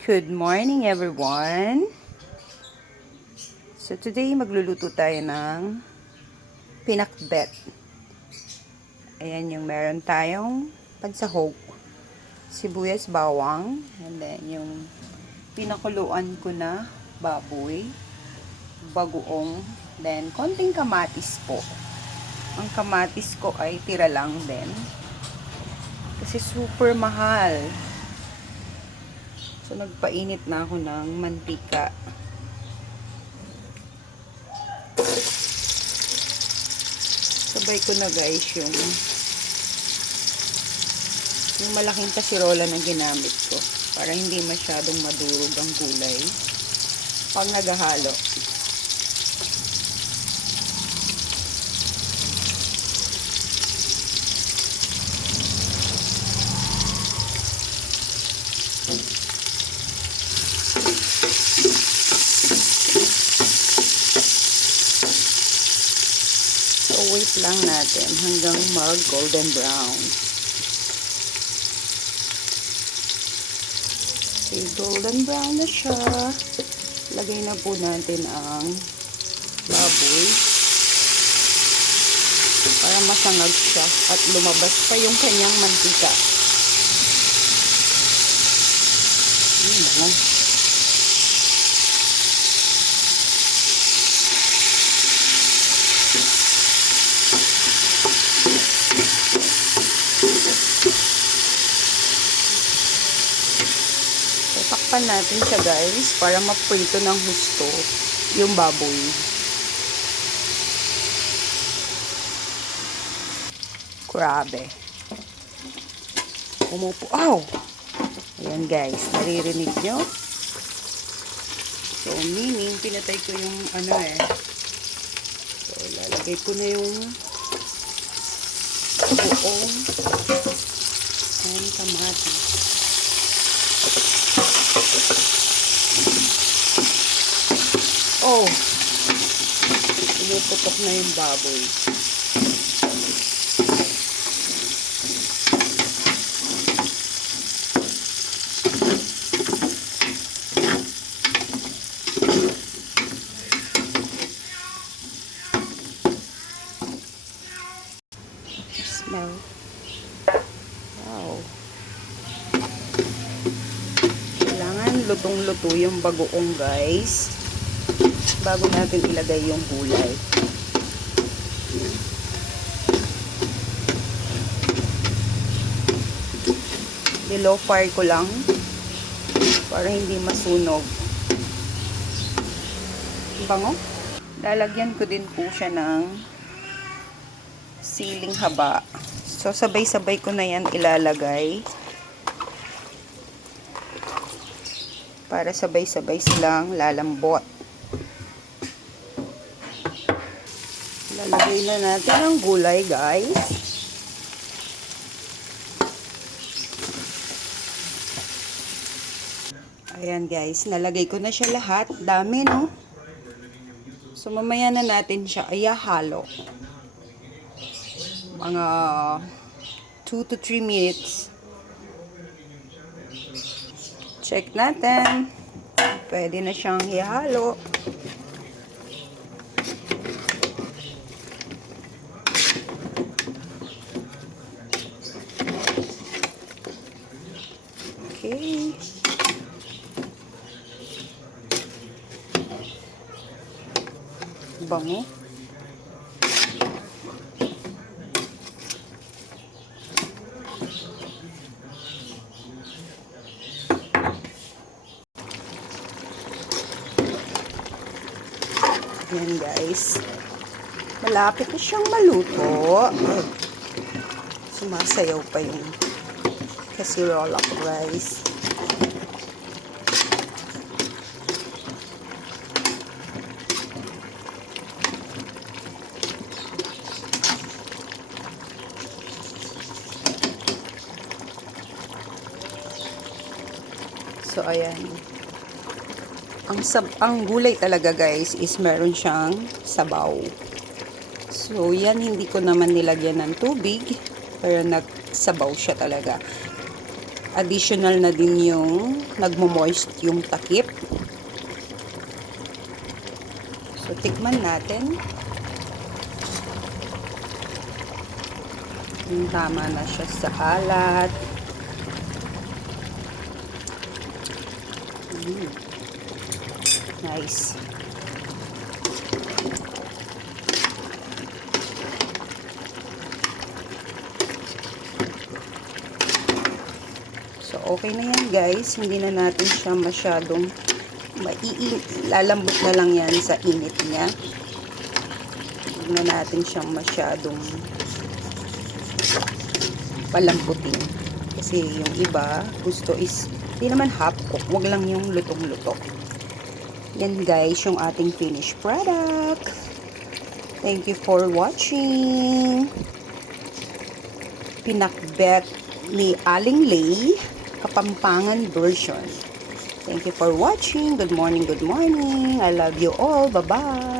Good morning everyone! So today magluluto tayo ng pinakbet. Ayan yung meron tayong pansahog, sibuyas, bawang, and then yung pinakuluan ko na baboy, bagoong, then konting kamatis po. Ang kamatis ko ay tira lang din kasi super mahal. So nagpainit na ako ng mantika. Sabay ko na guys yung malaking kasirola na ginamit ko para hindi masyadong madurog ang gulay pag naghahalo. So wait lang natin hanggang mag golden brown. Okay, golden brown na siya. Lagay na po natin ang baboy para masangag siya at lumabas pa yung kanyang mantika. Takpan natin siya guys para maprito ng husto yung baboy. Grabe. Umupo. Ow! Ayan guys, naririnig nyo? So meaning, pinatay ko yung So lalagay ko na yung buong and kamatis. Oh, pumuputok na yung baboy. Smell. Wow. Kailangan lutong-luto yung bagoong guys bago natin ilagay yung gulay. Low fire ko lang para hindi masunog. Bango. Lalagyan ko din po siya ng siling haba. So sabay-sabay ko na yan ilalagay para sabay-sabay silang lalambot. Lalagay na natin ang gulay guys. Ayan guys, nalagay ko na siya lahat. Dami no? So mamaya na natin siya ihahalo. Mga 2 to 3 minutes. Check natin. Pwede na siyang ihalo. Okay. Bango. Yan guys. Malapit na siyang maluto. Sumasayaw pa yung casserole of rice. So ayan. Ang gulay talaga guys is meron siyang sabaw. So yan, hindi ko naman nilagyan ng tubig pero nagsabaw siya talaga. additional na din yung nagmo-moist yung takip. So, tikman natin. Tama na siya sa alat. Nice. So, okay na yan guys. Hindi na natin siya masyadong lalambot na lang yan sa init niya. Hindi na natin siyang masyadong palambutin. Kasi yung iba, gusto is, hindi naman half cook. Huwag lang yung lutong-luto. Yan guys, yung ating finished product. Thank you for watching. Pinakbet ni Aling Lay, Kapampangan version. Thank you for watching. Good morning, good morning. I love you all. Bye-bye.